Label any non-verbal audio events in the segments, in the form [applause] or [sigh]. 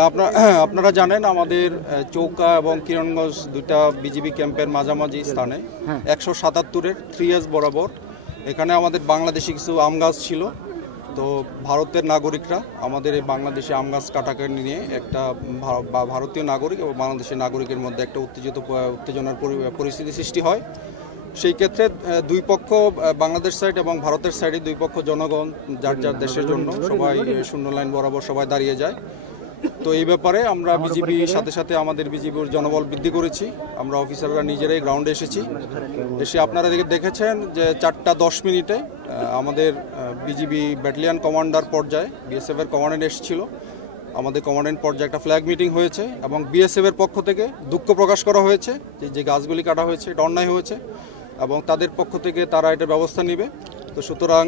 আপনার আপনারা জানেন আমাদের চৌকা এবং কিরণগঞ্জ দুইটা বিজিবি ক্যাম্পের মাঝামাঝি স্থানে। একশো সাতাত্তরের থ্রি এস বরাবর। এখানে আমাদের বাংলাদেশি কিছু আম গাছ ছিল। তো ভারতের নাগরিকরা আমাদের এই বাংলাদেশে আম গাছ কাটাকে নিয়ে একটা বা ভারতীয় নাগরিক এবং বাংলাদেশের নাগরিকের মধ্যে একটা উত্তেজিত উত্তেজনার পরি- পরিস্থিতি সৃষ্টি হয়। সেই ক্ষেত্রে দুই পক্ষ বাংলাদেশ সাইড এবং ভারতের সাইডে দুই পক্ষ জনগণ যার যার দেশের জন্য সবাই শূন্য লাইন বরাবর সবাই দাঁড়িয়ে যায়। তো এই ব্যাপারে আমরা বিজিবির সাথে সাথে আমাদের বিজিবির জনবল বৃদ্ধি করেছি। আমরা অফিসাররা নিজেরাই গ্রাউন্ডে এসেছি। এসে আপনারা দেখে- দেখেছেন যে চারটা দশ মিনিটে আমাদের বিজিবি ব্যাটালিয়ান কমান্ডার পর্যায়ে বিএসএফ এর কমান্ডেন্ট এসেছিল। আমাদের কমান্ডেন্ট পর্যায়ে একটা ফ্ল্যাগ মিটিং হয়েছে এবং বিএসএফ এর পক্ষ থেকে দুঃখ প্রকাশ করা হয়েছে যে যে গাছগুলি কাটা হয়েছে এটা অন্যায় হয়েছে। এবং তাদের পক্ষ থেকে তারা এটা ব্যবস্থা নেবে। তো সুতরাং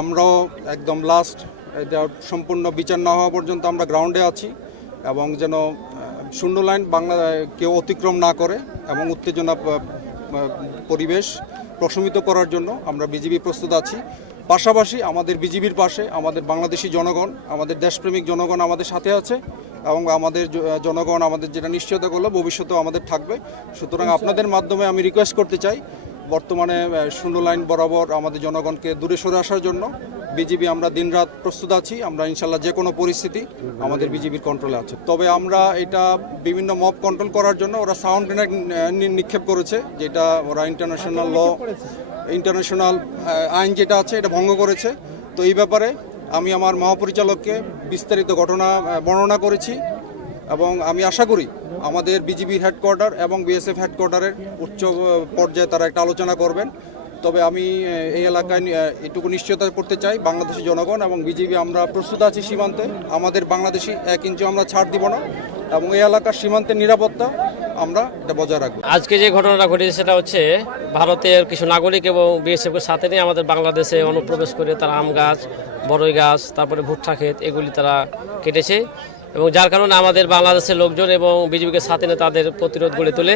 আমরাও একদম লাস্ট এটা সম্পূর্ণ বিচার না হওয়া পর্যন্ত আমরা গ্রাউন্ডে আছি এবং যেন শূন্য লাইন বাংলা কেউ অতিক্রম না করে এবং উত্তেজনা পরিবেশ প্রশমিত করার জন্য আমরা বিজিবি প্রস্তুত আছি। পাশাপাশি আমাদের বিজিবির পাশে আমাদের বাংলাদেশি জনগণ আমাদের দেশপ্রেমিক জনগণ আমাদের সাথে আছে এবং আমাদের জনগণ আমাদের যেটা নিশ্চয়তা করল ভবিষ্যতেও আমাদের থাকবে। সুতরাং আপনাদের মাধ্যমে আমি রিকোয়েস্ট করতে চাই বর্তমানে শূন্য লাইন বরাবর আমাদের জনগণকে দূরে সরে আসার জন্য বিজিবি আমরা দিনরাত প্রস্তুত আছি। আমরা ইনশাল্লাহ যে কোনো পরিস্থিতি আমাদের বিজিবির কন্ট্রোলে আছে। তবে আমরা এটা বিভিন্ন মব কন্ট্রোল করার জন্য ওরা সাউন্ড গ্রেনেড নিক্ষেপ করেছে, যেটা ওরা ইন্টারন্যাশনাল ল ইন্টারন্যাশনাল আইন যেটা আছে এটা ভঙ্গ করেছে। তো এই ব্যাপারে আমি আমার মহাপরিচালককে বিস্তারিত ঘটনা বর্ণনা করেছি। এবং আমি আশা করি আমাদের বিজিবি হেডকোয়ার্টার এবং বিএসএফ হেডকোয়ার্টারের উচ্চ পর্যায়ে তারা একটা আলোচনা করবেন। তবে আমি এই এলাকায় এটুকু নিশ্চয়তা করতে চাই বাংলাদেশি জনগণ এবং বিজিবি, আমরা প্রস্তুত আছি সীমান্তে। আমাদের বাংলাদেশি এক ইঞ্চি আমরা ছাড় দিব না এবং এই এলাকার সীমান্তের নিরাপত্তা আমরা এটা বজায় রাখব। আজকে যে ঘটনাটা ঘটেছে সেটা হচ্ছে ভারতের কিছু নাগরিক এবং বিএসএফ সাথে নিয়ে আমাদের বাংলাদেশে অনুপ্রবেশ করে তারা আম গাছ বড়ই গাছ, তারপরে ভুট্টা ক্ষেত, এগুলি তারা কেটেছে। এবং যার কারণে আমাদের বাংলাদেশের লোকজন এবং বিজেপিকে সাথে নিয়ে তাদের প্রতিরোধ গড়ে তোলে।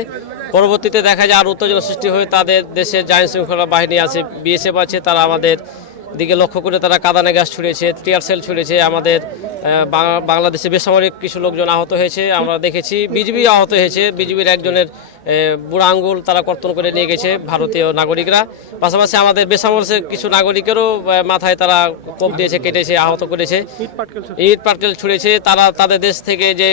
পরবর্তীতে দেখা যায় আর উত্তেজনা সৃষ্টি হয়ে তাদের দেশের আইন শৃঙ্খলা বাহিনী আছে, বিএসএফ আছে, তারা আমাদের দিকে লক্ষ্য করে তারা কাদানে গ্যাস ছুড়েছে, টিয়ার সেল ছুড়েছে, আমাদের বাংলাদেশে বেসামরিক কিছু লোকজন আহত হয়েছে, আমরা দেখেছি বিজিবি আহত হয়েছে বিজিবির একজনের বুড়া আঙ্গুল তারা কর্তন করে নিয়ে গেছে ভারতীয় নাগরিকরা। পাশাপাশি আমাদের বেসামরিকের কিছু নাগরিকেরও মাথায় তারা কোপ দিয়েছে কেটেছে আহত করেছে। ইট পাটকেল ছুঁড়েছে। তারা তাদের দেশ থেকে যে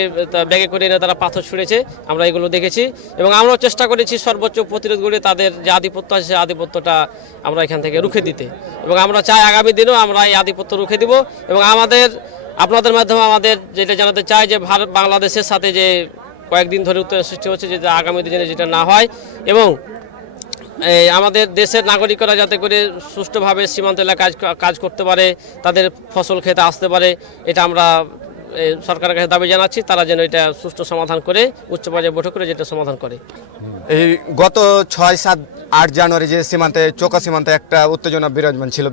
ব্যাগে করে এনে তারা পাথর ছুঁড়েছে আমরা এগুলো দেখেছি। এবং আমরাও চেষ্টা করেছি সর্বোচ্চ প্রতিরোধ করে তাদের যে আধিপত্য আছে সেই আধিপত্যটা আমরা এখান থেকে রুখে দিতে। এবং আমরা চাই আগামী দিনেও আমরা এই আধিপত্য রুখে দিব। এবং আমাদের আপনাদের মাধ্যমে আমাদের যেটা জানাতে চাই যে ভারত বাংলাদেশের সাথে যে কয়েকদিন ধরে উত্তেজনা সৃষ্টি হচ্ছে যে আগামী দিনে যেটা না হয় এবং আমাদের দেশের নাগরিকরা যাতে করে সুষ্ঠুভাবে সীমান্ত এলাকায় কাজ কাজ করতে পারে, তাদের ফসল খেতে আসতে পারে, এটা আমরা সরকারের কাছে দাবি জানাচ্ছি, তারা যেন এটা সুষ্ঠু সমাধান করে, উচ্চ পর্যায়ে বৈঠক করে যেটা সমাধান করে। এই গত ছয় সাত আট জানুয়ারি যে সীমান্তে, চোকা সীমান্তে একটা উত্তেজনা বিরাজমান ছিল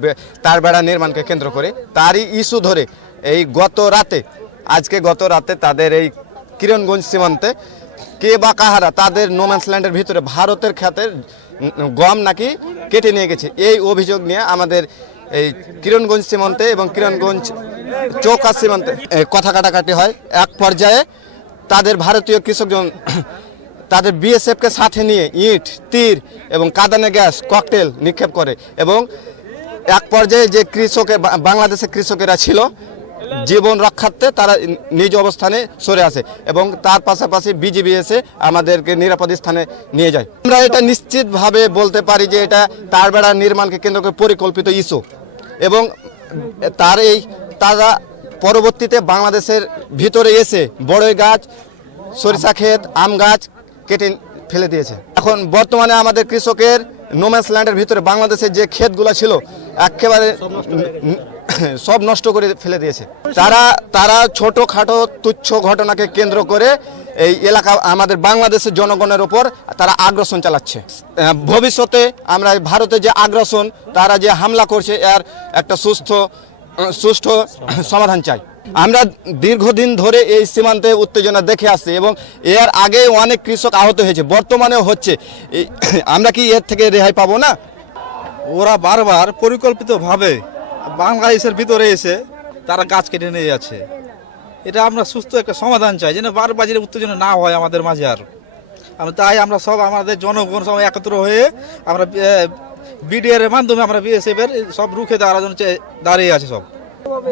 তার বেড়া নির্মাণকে কেন্দ্র করে, তারই ইস্যু ধরে এই গত রাতে, আজকে গত রাতে তাদের এই কিরণগঞ্জ সীমান্তে। কে বা কাহারা, তাদের নোম্যান্স ল্যান্ডের ভিতরে ভারতের খ্যাতের গম নাকি কেটে নিয়ে গেছে। এই অভিযোগ নিয়ে আমাদের এই কিরণগঞ্জ সীমান্তে এবং কিরণগঞ্জ চৌকা সীমান্তে কথা কাটাকাটি হয়। এক পর্যায়ে তাদের ভারতীয় কৃষকজন [coughs] তাদের বিএসএফকে সাথে নিয়ে ইট, তীর এবং কাদানে গ্যাস, ককটেল নিক্ষেপ করে এবং এক পর্যায়ে যে কৃষকের বাংলাদেশের কৃষকেরা ছিল জীবন রক্ষার্থে তারা নিজ অবস্থানে সরে আসে এবং তার পাশাপাশি বিজিবি এসে আমাদেরকে নিরাপদ স্থানে নিয়ে যায়। আমরা এটা নিশ্চিতভাবে বলতে পারি যে এটা তার বেড়া নির্মাণকে কেন্দ্র করে পরিকল্পিত ইস্যু এবং তার এই তারা পরবর্তীতে বাংলাদেশের ভিতরে এসে বড়ই গাছ, সরিষা ক্ষেত, আম গাছ কেটে ফেলে দিয়েছে। এখন বর্তমানে আমাদের কৃষকের নোম্যান্স ল্যান্ডের ভিতরে বাংলাদেশের যে ক্ষেতগুলো ছিল, একেবারে [coughs] সব নষ্ট করে ফেলে দিয়েছে। তারা তারা ছোটোখাটো তুচ্ছ ঘটনাকে কেন্দ্র করে এই এলাকা, আমাদের বাংলাদেশের জনগণের ওপর তারা আগ্রাসন চালাচ্ছে। ভবিষ্যতে আমরা ভারতে যে আগ্রাসন, তারা যে হামলা করছে, এর একটা সুস্থ, সুষ্ঠু সমাধান চাই। আমরা দীর্ঘদিন ধরে এই সীমান্তে উত্তেজনা দেখে আসছি এবং এর আগে অনেক কৃষক আহত হয়েছে। বর্তমানেও হচ্ছে। [coughs] আমরা কি এর থেকে রেহাই পাবো না? ওরা বারবার পরিকল্পিতভাবে বাংলাদেশের ভিতরে এসে তারা গাছ কেটে নিয়ে যাচ্ছে। এটা আমরা সুস্থ একটা সমাধান চাই, যেন বার বারবাজির উত্তেজনা না হয় আমাদের মাঝে আর। আমরা তাই আমরা সব আমাদের জনগণ সব একত্র হয়ে আমরা বিডিআর এর মাধ্যমে আমরা বিএসএফ এর সব রুখে দাঁড়ানোর জন্য দাঁড়িয়ে আছে সব।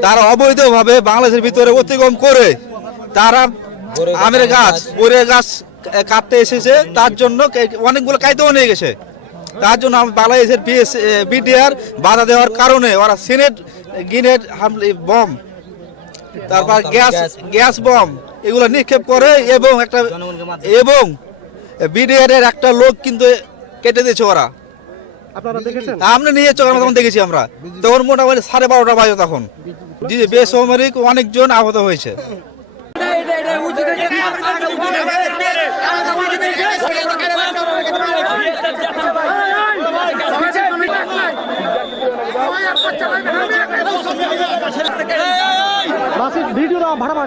তারা অবৈধভাবে বাংলাদেশের ভিতরে অতিক্রম করে তারা আমের গাছ ওরে গাছ কাটতে এসেছে, তার জন্য অনেকগুলো কাইতেও নিয়ে গেছে। তার জন্য আমি বাংলাদেশের বিএস বিডিআর বাধা দেওয়ার কারণে ওরা সিনেট গিনেট হামলি বম। তারপর গ্যাস গ্যাস। বম। এগুলো নিক্ষেপ করে এবং একটা এবং বিডিআর এর একটা লোক কিন্তু কেটে দিয়েছে ওরা। আপনারা দেখেছেন? আমরা নিয়ে চোখের মতন দেখেছি আমরা। তখন মোটামুটি সাড়ে বারোটা বাজে তখন। জি, বেসামরিক অনেকজন আহত হয়েছে। [laughs] ভিডিও দাও ভাড়া